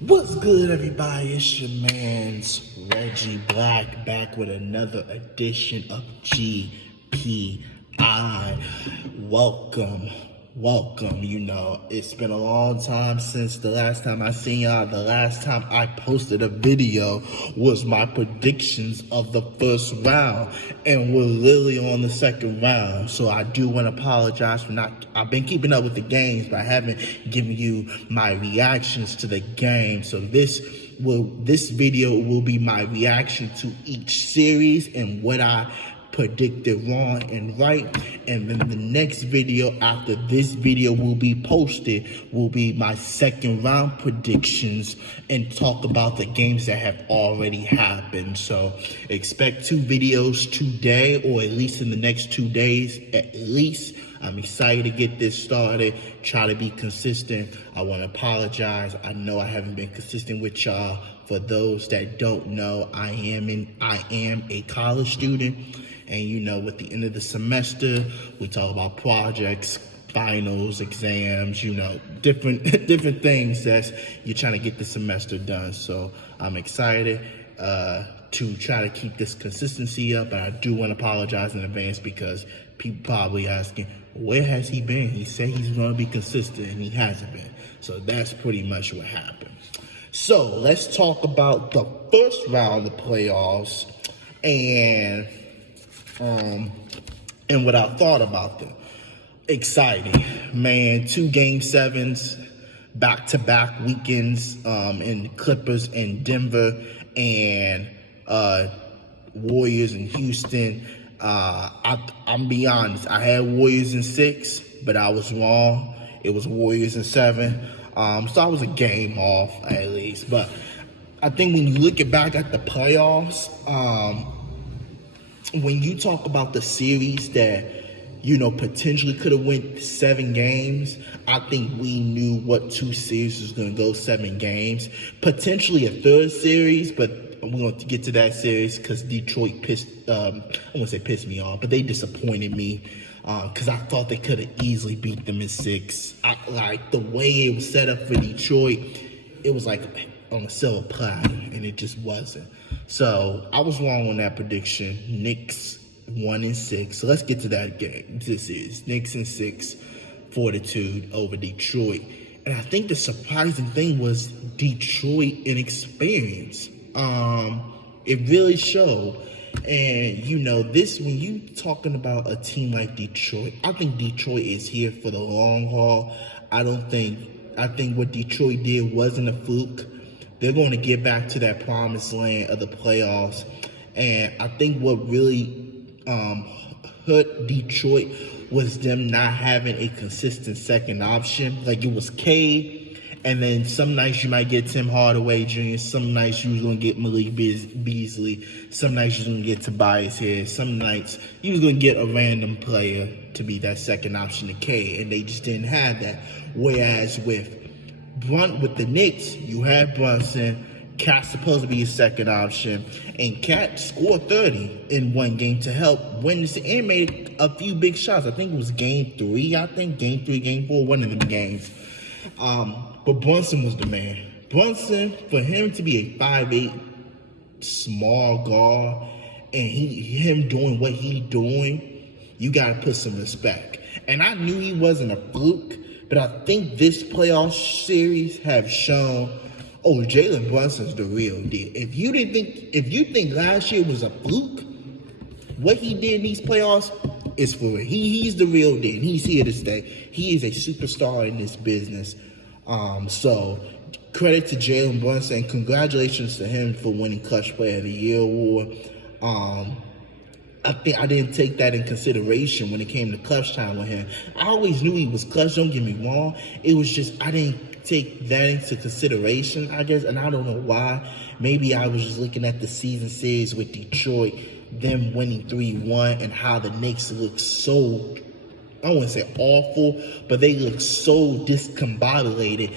What's good, everybody? It's your man's Reggie Black back with another edition of GPI. Welcome, welcome. You know, it's been a long time since the last time I seen y'all. The last time I posted a video was my predictions of the first round, and we're literally on the second round. So I do want to apologize for not. I've been keeping up with the games, but I haven't given you my reactions to the game. So this video will be my reaction to each series and what I predicted wrong and right. And then the next video after this video will be posted will be my second round predictions and talk about the games that have already happened. So expect 2 videos today, or at least in the next 2 days at least. I'm excited to get this started, try to be consistent. I want to apologize. I know I haven't been consistent with y'all. For those that don't know, I am a college student. And you know, with the end of the semester, we talk about projects, finals, exams, you know, different things that you're trying to get the semester done. So I'm excited to try to keep this consistency up. And I do want to apologize in advance because people probably asking, where has he been? He said he's going to be consistent and he hasn't been. So that's pretty much what happened. So let's talk about the first round of the playoffs and what I thought about them. Exciting, man. 2 game 7s, back-to-back weekends in Clippers in Denver and Warriors in Houston. I'm be honest, I had Warriors in 6, but I was wrong. It was Warriors in 7. So I was a game off at least. But I think when you look back at the playoffs, when you talk about the series that, you know, potentially could have went 7 games, I think we knew what 2 series was going to go 7 games. Potentially a third series, but we're going to get to that series because Detroit I won't say pissed me off, but they disappointed me because I thought they could have easily beat them in 6. Like the way it was set up for Detroit, it was like on a silver platter, and it just wasn't. So I was wrong on that prediction. Knicks 1-6. So let's get to that game. This is Knicks in 6, fortitude over Detroit. And I think the surprising thing was Detroit inexperience. It really showed. And you know, this, when you talking about a team like Detroit, I think Detroit is here for the long haul. I think what Detroit did wasn't a fluke. They're going to get back to that promised land of the playoffs. And I think what really hurt Detroit was them not having a consistent second option. Like, it was Cade, and then some nights you might get Tim Hardaway Jr., some nights you was going to get Malik Beasley, some nights you was going to get Tobias Harris, some nights you was going to get a random player to be that second option to Cade, and they just didn't have that. Whereas with the Knicks, you had Brunson. Cat's supposed to be his second option, and Cat scored 30 in 1 game to help win this and made a few big shots. I think it was game 3, game 3, game 4, one of them games. But Brunson was the man. Brunson, for him to be a 5'8" small guard, and him doing what he doing, you got to put some respect. And I knew he wasn't a fluke, but I think this playoff series have shown, oh, Jalen Brunson's the real deal. If you think last year was a fluke, what he did in these playoffs is for real. He's the real deal. He's here to stay. He is a superstar in this business. So credit to Jalen Brunson, and congratulations to him for winning Clutch Player of the Year award. I think I didn't take that in consideration when it came to clutch time with him. I always knew he was clutch, don't get me wrong. It was just I didn't take that into consideration, I guess, and I don't know why. Maybe I was just looking at the season series with Detroit, them winning 3-1, and how the Knicks look so, I wouldn't say awful, but they look so discombobulated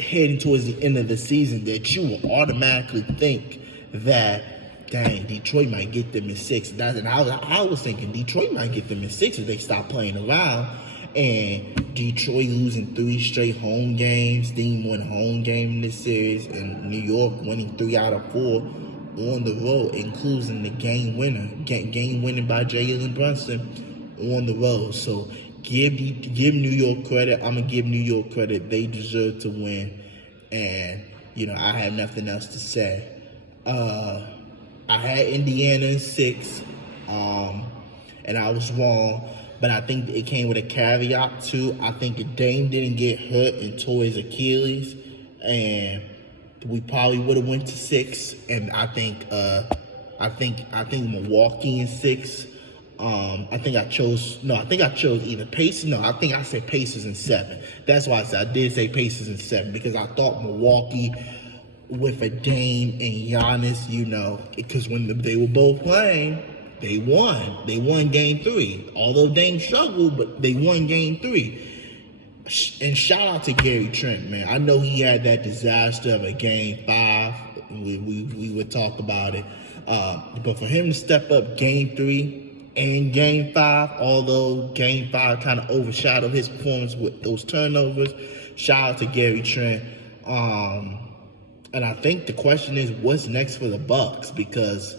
heading towards the end of the season that you will automatically think that, dang, Detroit might get them in 6. And I was thinking Detroit might get them in 6 if they stop playing around. And Detroit losing 3 straight home games, didn't win a home game in this series, and New York winning 3 out of 4 on the road, including the game winning by Jalen Brunson on the road. So give New York credit. I'm gonna give New York credit. They deserve to win, and I have nothing else to say. I had Indiana in 6, and I was wrong. But I think it came with a caveat too. I think if Dame didn't get hurt and tore his Achilles, and we probably would have went to 6. And I think Milwaukee in 6. I think I chose either Pacers. No, I think I said Pacers in 7. That's why I did say Pacers in 7, because I thought Milwaukee with a Dame and Giannis, because when they were both playing, they won. They won Game 3. Although Dame struggled, but they won Game 3. And shout out to Gary Trent, man. I know he had that disaster of a Game 5. We would talk about it. But for him to step up Game 3 and Game 5, although Game 5 kind of overshadowed his performance with those turnovers, shout out to Gary Trent. And I think the question is, what's next for the Bucks? Because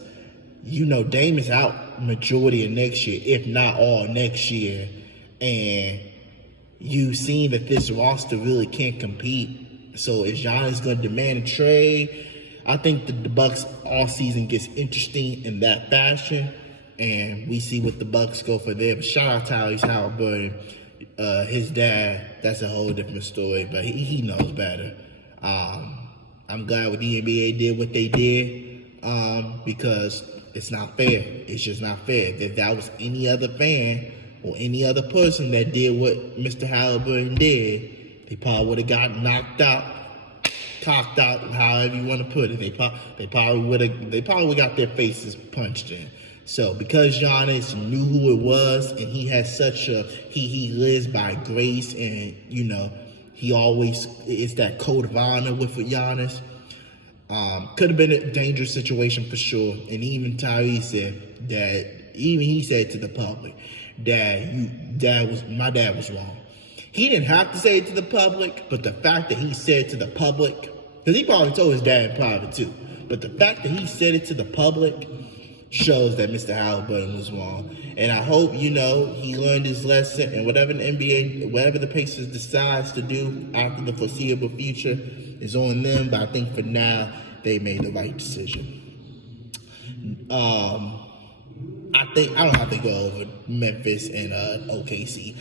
Dame is out majority of next year, if not all next year. And you've seen that this roster really can't compete. So is Giannis going to demand a trade? I think that the Bucks all season gets interesting in that fashion. And we see what the Bucks go for there. But shout out to Tyrese Halliburton. His dad, that's a whole different story. But he knows better. I'm glad what the NBA did what they did, because it's not fair. It's just not fair. If that was any other fan or any other person that did what Mr. Halliburton did, they probably would have gotten knocked out, cocked out, however you want to put it. They probably would have got their faces punched in. So because Giannis knew who it was, and he has he lives by grace, and he always, it's that code of honor with Giannis. Could have been a dangerous situation for sure. And even Tyrese said that, he said to the public that my dad was wrong. He didn't have to say it to the public, but the fact that he said it to the public, because he probably told his dad in private too, but the fact that he said it to the public shows that Mr. Halliburton was wrong. And I hope, he learned his lesson, and whatever the Pacers decides to do after the foreseeable future is on them. But I think for now, they made the right decision. I don't have to go over Memphis and OKC.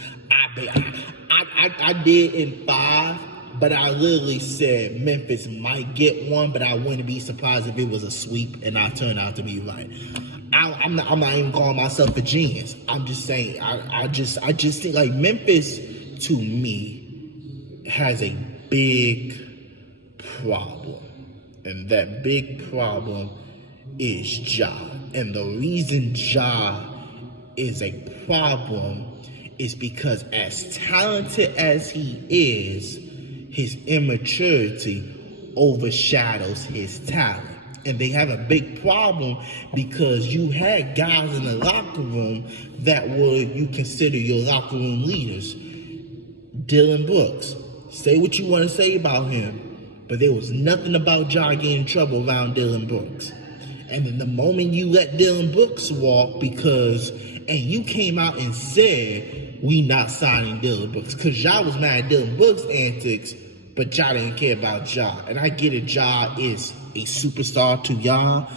I did in 5, but I literally said Memphis might get one, but I wouldn't be surprised if it was a sweep and I turned out to be right. I'm not even calling myself a genius. I'm just saying I just think like Memphis to me has a big problem, and that big problem is Ja. And the reason Ja is a problem is because as talented as he is, his immaturity overshadows his talent. And they have a big problem because you had guys in the locker room that you consider your locker room leaders. Dylan Brooks, say what you want to say about him, but there was nothing about Ja getting in trouble around Dylan Brooks. And then the moment you let Dylan Brooks walk, and you came out and said, we not signing Dylan Brooks, because Ja was mad at Dylan Brooks' antics, but Ja didn't care about Ja. And I get it, Ja is a superstar to y'all,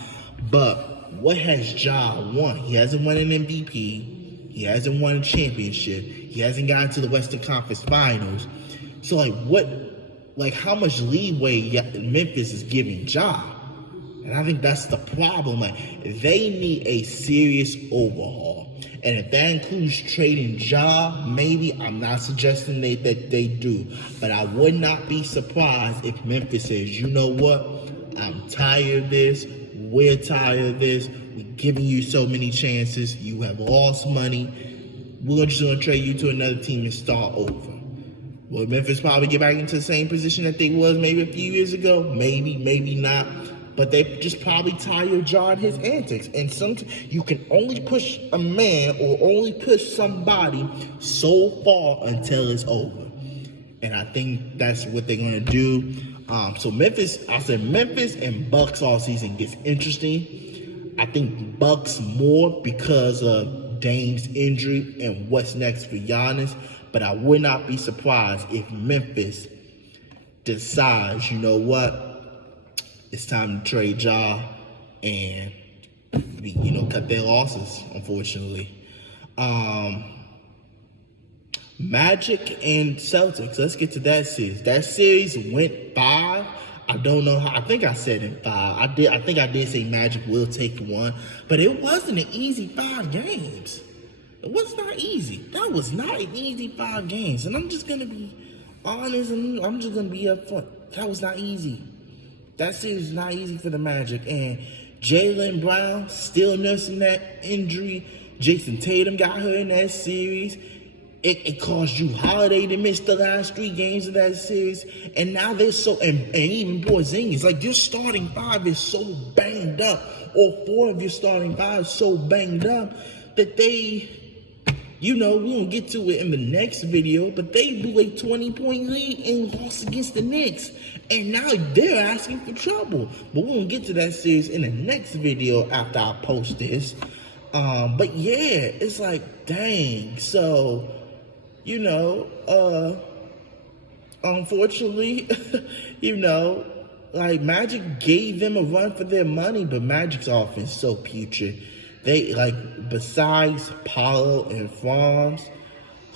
but what has Ja won? He hasn't won an MVP. He hasn't won a championship. He hasn't gotten to the Western Conference Finals. So, how much leeway Memphis is giving Ja? And I think that's the problem. They need a serious overhaul. And if that includes trading Ja, maybe, I'm not suggesting that they do. But I would not be surprised if Memphis says, you know what? I'm tired of this. We're tired of this. We're giving you so many chances. You have lost money. We're just going to trade you to another team and start over. Will Memphis probably get back into the same position that they was maybe a few years ago? Maybe, maybe not. but they just probably tired John his antics. And you can only push a man or only push somebody so far until it's over. And I think that's what they're gonna do. So Memphis and Bucks all season gets interesting. I think Bucks more because of Dame's injury and what's next for Giannis. But I would not be surprised if Memphis decides, you know what, it's time to trade Ja and cut their losses, unfortunately. Magic and Celtics, let's get to that series. That series went 5. I don't know how. I think I said in 5. I think I did say Magic will take 1, but it wasn't an easy 5 games. It was not easy. That was not an easy 5 games. And I'm just going to be honest and I'm just going to be upfront. That was not easy. That series was not easy for the Magic. And Jaylen Brown still nursing that injury. Jason Tatum got hurt in that series. It caused Jrue Holiday to miss the last 3 games of that series. And now they're and even Porzingis, like your starting 5 is so banged up. All 4 of your starting 5 so banged up that they... we won't get to it in the next video, but they blew a 20-point lead and lost against the Knicks. And now they're asking for trouble. But we won't get to that series in the next video after I post this. But yeah, it's like, dang. So, unfortunately, Magic gave them a run for their money, but Magic's offense is so putrid. They, besides Paolo and Franz,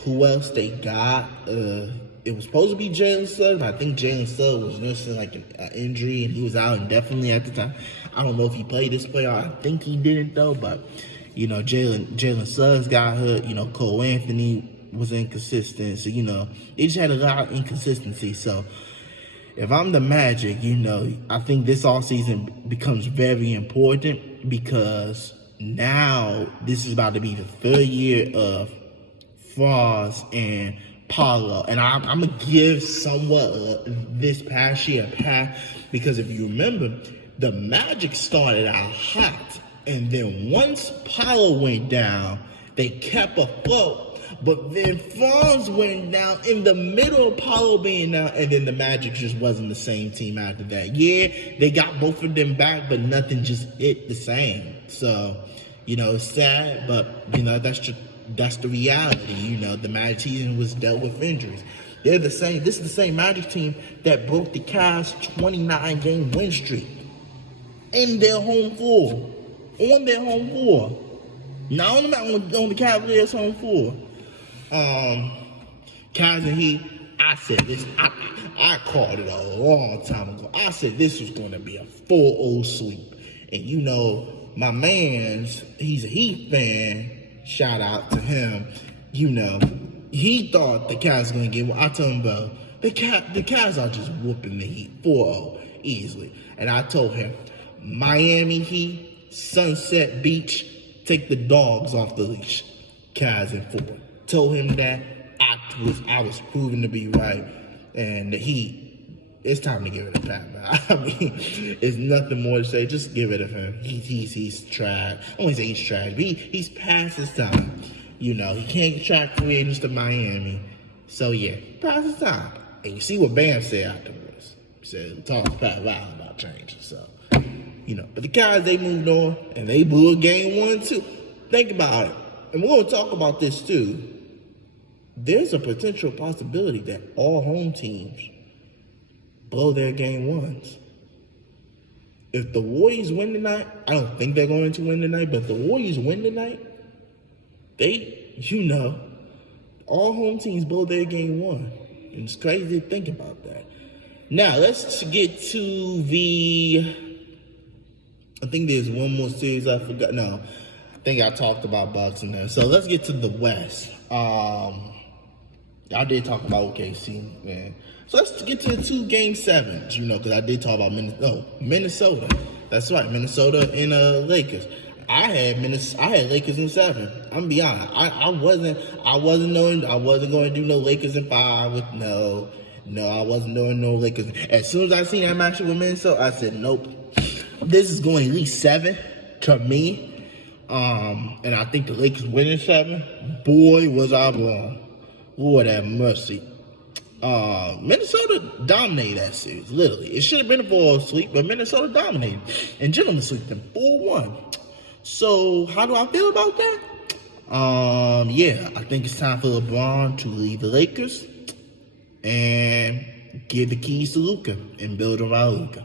who else they got? It was supposed to be Jalen Suggs, but I think Jalen Suggs was nursing an injury, and he was out indefinitely at the time. I don't know if he played this playoff. I think he didn't, though, but, Jalen Suggs got hurt. Cole Anthony was inconsistent. So, they just had a lot of inconsistency. So, if I'm the Magic, I think this offseason becomes very important because now this is about to be the 3rd year of Franz and Paolo. And I'm going to give somewhat this past year a pass because if you remember, the Magic started out hot. And then once Paolo went down, they kept afloat. But then Franz went down in the middle of Paolo being down, and then the Magic just wasn't the same team after that. Yeah, they got both of them back, but nothing just hit the same. So, it's sad, but, that's the reality. The Magic team was dealt with injuries. They're the same. This is the same Magic team that broke the Cavs' 29-game win streak in their home floor. On their home floor. Not on the Cavaliers' home floor. Cavs and Heat, I said this, I called it a long time ago. I said this was going to be a 4-0 sweep. And my man's, he's a Heat fan, shout out to him, he thought the Cavs were going to get one. I told him, bro, the Cavs are just whooping the Heat 4-0 easily. And I told him, Miami Heat, Sunset Beach, take the dogs off the leash. Cavs in 4. Told him that I was proven to be right. And the Heat, it's time to get rid of Pat, man. I mean, there's nothing more to say. Just get rid of him. He's trash. I won't say he's trash, but he's past his time. He can't attract free agents to Miami. So yeah, past his time. And you see what Bam said afterwards. He said, talk to Pat Riley about changing. So, but the guys, they moved on and they blew a game 1 too. Think about it. And we're going to talk about this too. There's a potential possibility that all home teams blow their game 1s. If the Warriors win tonight, I don't think they're going to win tonight, but if the Warriors win tonight, all home teams blow their game 1. And it's crazy to think about that. Now, let's get to I think there's one more series I forgot. No, I think I talked about Bucks in there. So let's get to the West. I did talk about OKC, man. So let's get to the 2 Game 7s, because I did talk about Minnesota. That's right, Minnesota and Lakers. I had Lakers in 7. I'm gonna be honest. I wasn't going to do no Lakers in 5. No, I wasn't doing no Lakers. As soon as I seen that matchup with Minnesota, I said nope. this is going at least 7 to me. And I think the Lakers winning 7. Boy, was I wrong. Lord have mercy. Minnesota dominated that series, literally. It should have been a ball sweep, but Minnesota dominated. And gentlemen sweep them 4-1. So, how do I feel about that? Yeah, I think it's time for LeBron to leave the Lakers and give the keys to Luka and build around Luka.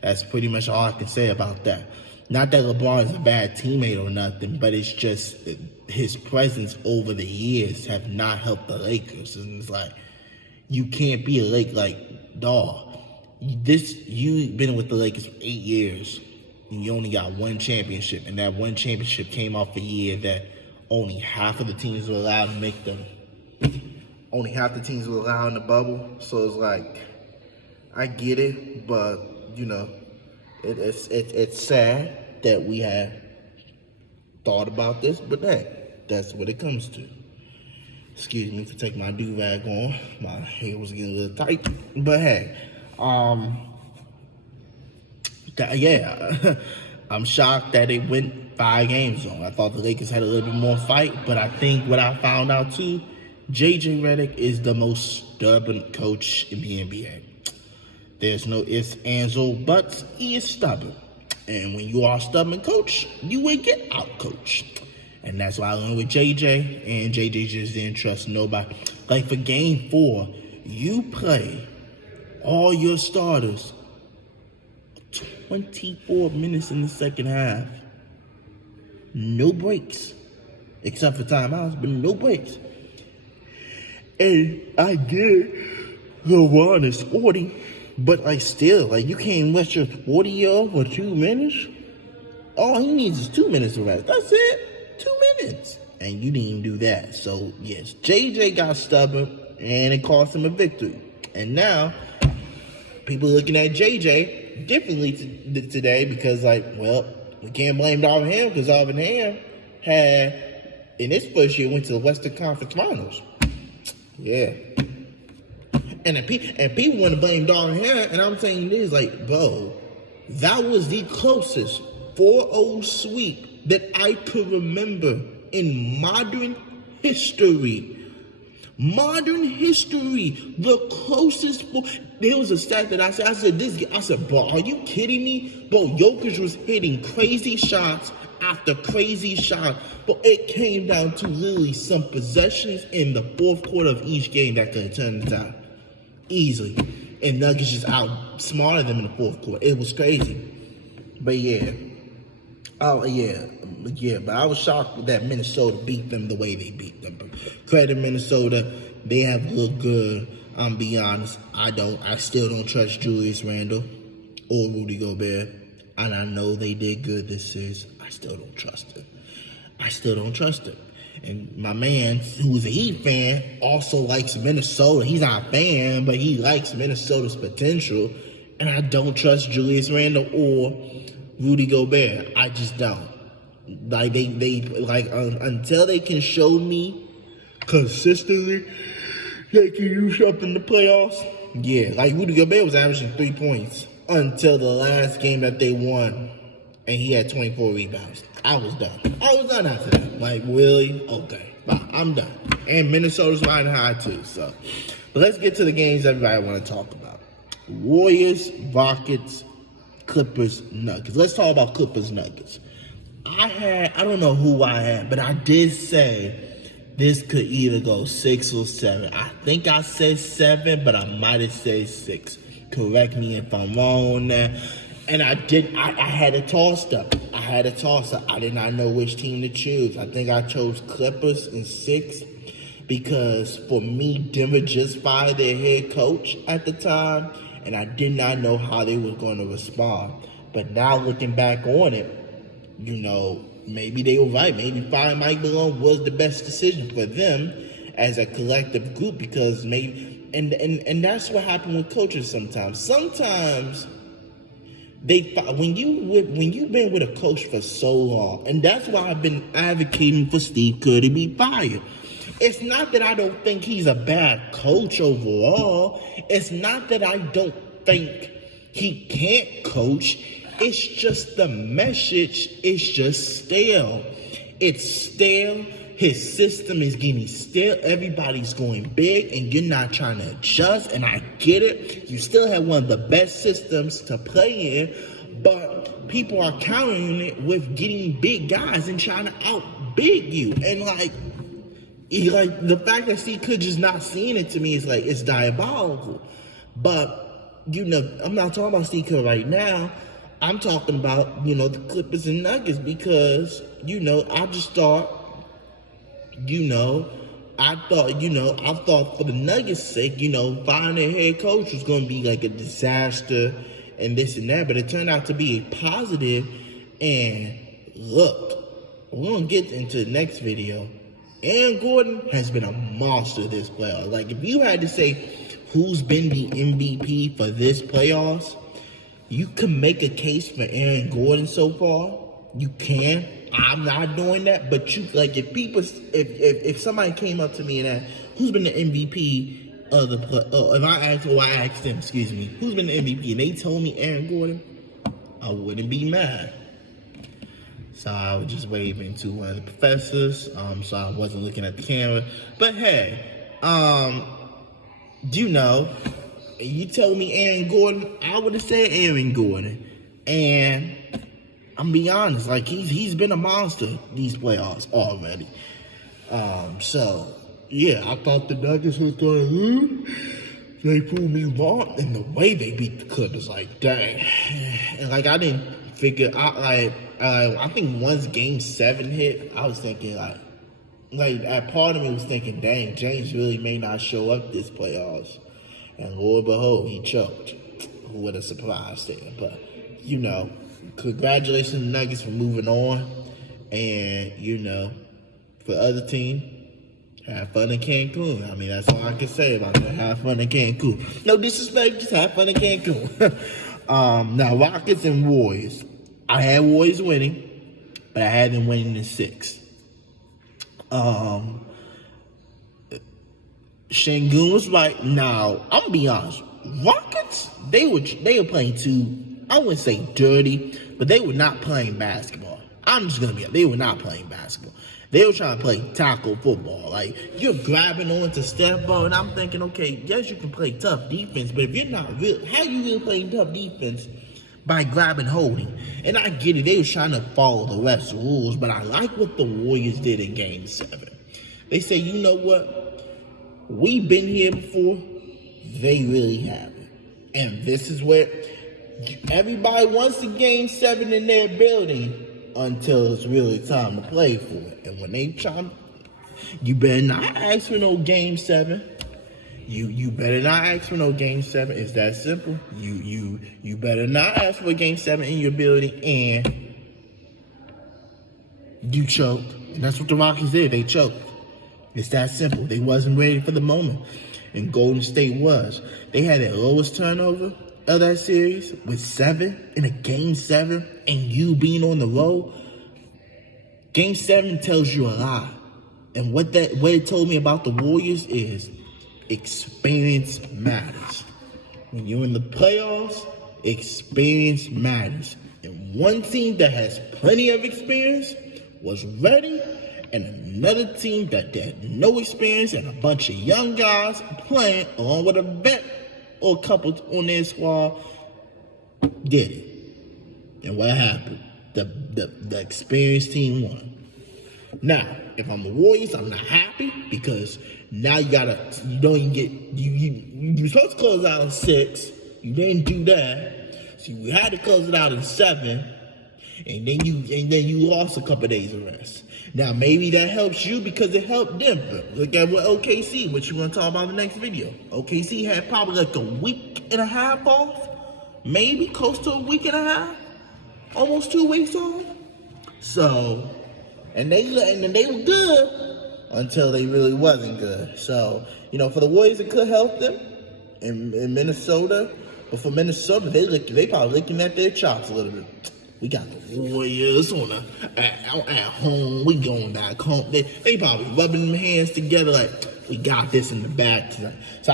That's pretty much all I can say about that. Not that LeBron is a bad teammate or nothing, but it's just his presence over the years have not helped the Lakers. And it's like, you can't be a Lake like, dawg. You've been with the Lakers for 8 years, and you only got 1 championship, and that 1 championship came off the year that only half of the teams were allowed to make them. Only half the teams were allowed in the bubble. So it's like, I get it, but you know, it's sad that we had thought about this, but that's what it comes to. Excuse me to take my do-rag on. My hair was getting a little tight, but hey, yeah, I'm shocked that it went 5 games on. I thought the Lakers had a little bit more fight, but I think what I found out too, JJ Redick is the most stubborn coach in the NBA. There's no ifs, ands, or buts. He is stubborn. And when you are a stubborn coach, you will get out-coached. And that's why I learned with JJ, and JJ just didn't trust nobody. Like for game 4, you play all your starters 24 minutes in the second half. No breaks. Except for timeouts, but no breaks. And I get LeBron is 40, but you can't let your 40-year-old for 2 minutes? All he needs is 2 minutes of rest. That's it. 2 minutes. And you didn't even do that. So, yes, JJ got stubborn, and it cost him a victory. And now, people looking at JJ differently today because, we can't blame Darvin Ham because Darvin Ham had, in his first year, went to the Western Conference Finals. Yeah. And people want to blame Darvin Ham, and I'm saying this, bro, that was the closest 4-0 sweep that I could remember in modern history. Modern history, the closest. There was a stat that I said, bro, are you kidding me? Bro, Jokic was hitting crazy shots after crazy shot, but it came down to literally some possessions in the fourth quarter of each game that could have turned it out easily. And Nuggets just outsmarted them in the fourth quarter. It was crazy. But yeah. Oh, yeah. But I was shocked that Minnesota beat them the way they beat them. But credit Minnesota. They have looked good. I'm be honest. I still don't trust Julius Randle or Rudy Gobert. And I know they did good this series. I still don't trust them. And my man, who's a Heat fan, also likes Minnesota. He's not a fan, but he likes Minnesota's potential. And I don't trust Julius Randle or Rudy Gobert. I just don't. Until they can show me consistently they can use something in the playoffs. Yeah, Rudy Gobert was averaging 3 points until the last game that they won, and he had 24 rebounds. I was done after that. Really? Okay. I'm done. And Minnesota's riding high too. So, but let's get to the games everybody want to talk about. Warriors, Rockets, Clippers, Nuggets. Let's talk about Clippers, Nuggets. I don't know who I had, but I did say this could either go 6 or 7. I think I said 7, but I might have said 6. Correct me if I'm wrong on that. And I had a toss-up. I did not know which team to choose. I think I chose Clippers in 6 because for me, Denver just fired their head coach at the time, and I did not know how they were going to respond. But now looking back on it, maybe they were right. Maybe firing Mike Malone was the best decision for them as a collective group because maybe, and that's what happened with coaches sometimes. Sometimes when you've been with a coach for so long, and that's why I've been advocating for Steve Kerr to be fired. It's not that I don't think he's a bad coach overall. It's not that I don't think he can't coach. It's just the message is just stale. It's stale. His system is getting stale. Everybody's going big and you're not trying to adjust. And I get it. You still have one of the best systems to play in, but people are countering it with getting big guys and trying to outbig you. And like the fact that Steve Kerr just not seeing it to me is like, it's diabolical. But, I'm not talking about Steve Kerr right now. I'm talking about, the Clippers and Nuggets because, I just thought, I thought for the Nuggets' sake, finding a head coach was going to be like a disaster and this and that, but it turned out to be a positive. And look, we're going to get into the next video. Aaron Gordon has been a monster this playoff. Like, if you had to say who's been the MVP for this playoffs, you can make a case for Aaron Gordon so far. You can. I'm not doing that, but if somebody came up to me and asked, who's been the MVP of the I asked them, who's been the MVP, and they told me Aaron Gordon, I wouldn't be mad. So I was just waving to one of the professors, so I wasn't looking at the camera. But hey, you told me Aaron Gordon, I would have said Aaron Gordon. And I'm be honest, like he's been a monster these playoffs already. So yeah, I thought the Nuggets was gonna lose. They proved me wrong, and the way they beat the Clippers, like dang. And like I didn't figure out, I think once Game 7 hit, I was thinking like a part of me was thinking, dang, James really may not show up this playoffs. And Lord behold, he choked. Who would have surprised there? But, congratulations to the Nuggets for moving on. And, for the other team, have fun in Cancun. I mean, that's all I can say about that. Have fun in Cancun. No disrespect, just have fun in Cancun. Now, Rockets and Warriors. I had Warriors winning, but I had them winning in 6. Shangun was right. Now, I'm gonna be honest. Rockets, they were playing too, I wouldn't say dirty, but they were not playing basketball. I'm just gonna be honest. They were not playing basketball. They were trying to play tackle football. Like, you're grabbing onto Steph Ball, and I'm thinking, okay, yes, you can play tough defense, but if you're not real, how you really playing tough defense? By grabbing, holding. And I get it, they were trying to follow the refs' rules, but I like what the Warriors did in Game 7. They say, you know what? We've been here before. They really haven't. And this is where everybody wants the Game 7 in their building until it's really time to play for it. And when they try, you better not ask for no Game 7. You better not ask for no Game 7. It's that simple. You better not ask for a Game 7 in your building, and you choked. And that's what the Rockets did. They choked. It's that simple. They wasn't ready for the moment. And Golden State was. They had their lowest turnover of that series with 7 in a Game 7, and you being on the road. Game 7 tells you a lot. And what it told me about the Warriors is experience matters. When you're in the playoffs, experience matters. And one team that has plenty of experience was ready, and another team that had no experience and a bunch of young guys playing along with a vet or a couple on their squad did it. And what happened? The experienced team won. Now, if I'm the Warriors, I'm not happy because now you're supposed to close out in 6. You didn't do that. So you had to close it out in 7. And then you lost a couple of days of rest. Now, maybe that helps you because it helped them. But look at what OKC, which you're going to talk about in the next video. OKC had probably like a week and a half off. Maybe close to a week and a half. Almost 2 weeks off. So, and they were good until they really wasn't good. So, for the Warriors, it could help them in Minnesota. But for Minnesota, they probably licking at their chops a little bit. We got the Warriors at home. We going back home. They probably rubbing their hands together like, we got this in the bag tonight. So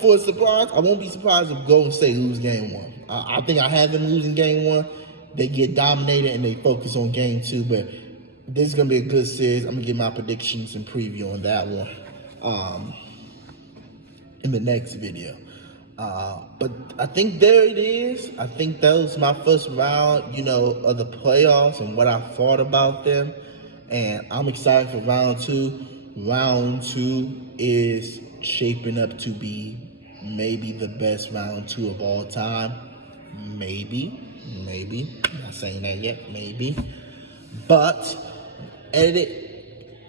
for a surprise, I won't be surprised if Golden State lose Game 1. I think I had them losing Game 1. they get dominated and they focus on game 2. But this is gonna be a good series. I'm gonna give my predictions and preview on that one in the next video. But I think there it is. I think that was my first round, of the playoffs and what I thought about them. And I'm excited for round 2. Round 2 is shaping up to be maybe the best round 2 of all time. Maybe. I'm not saying that yet. Maybe. But I'm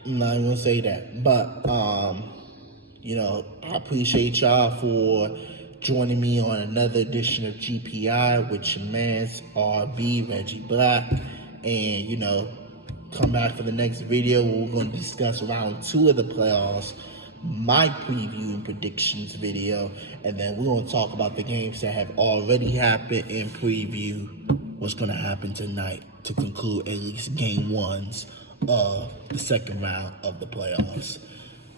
not even gonna say that. But I appreciate y'all for joining me on another edition of GPI with your man's RB, Reggie Black. And, come back for the next video where we're going to discuss round 2 of the playoffs, my preview and predictions video, and then we're going to talk about the games that have already happened and preview what's going to happen tonight to conclude at least game 1s of the second round of the playoffs.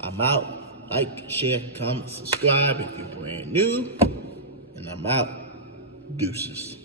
I'm out. Like, share, comment, subscribe if you're brand new. And I'm out. Deuces.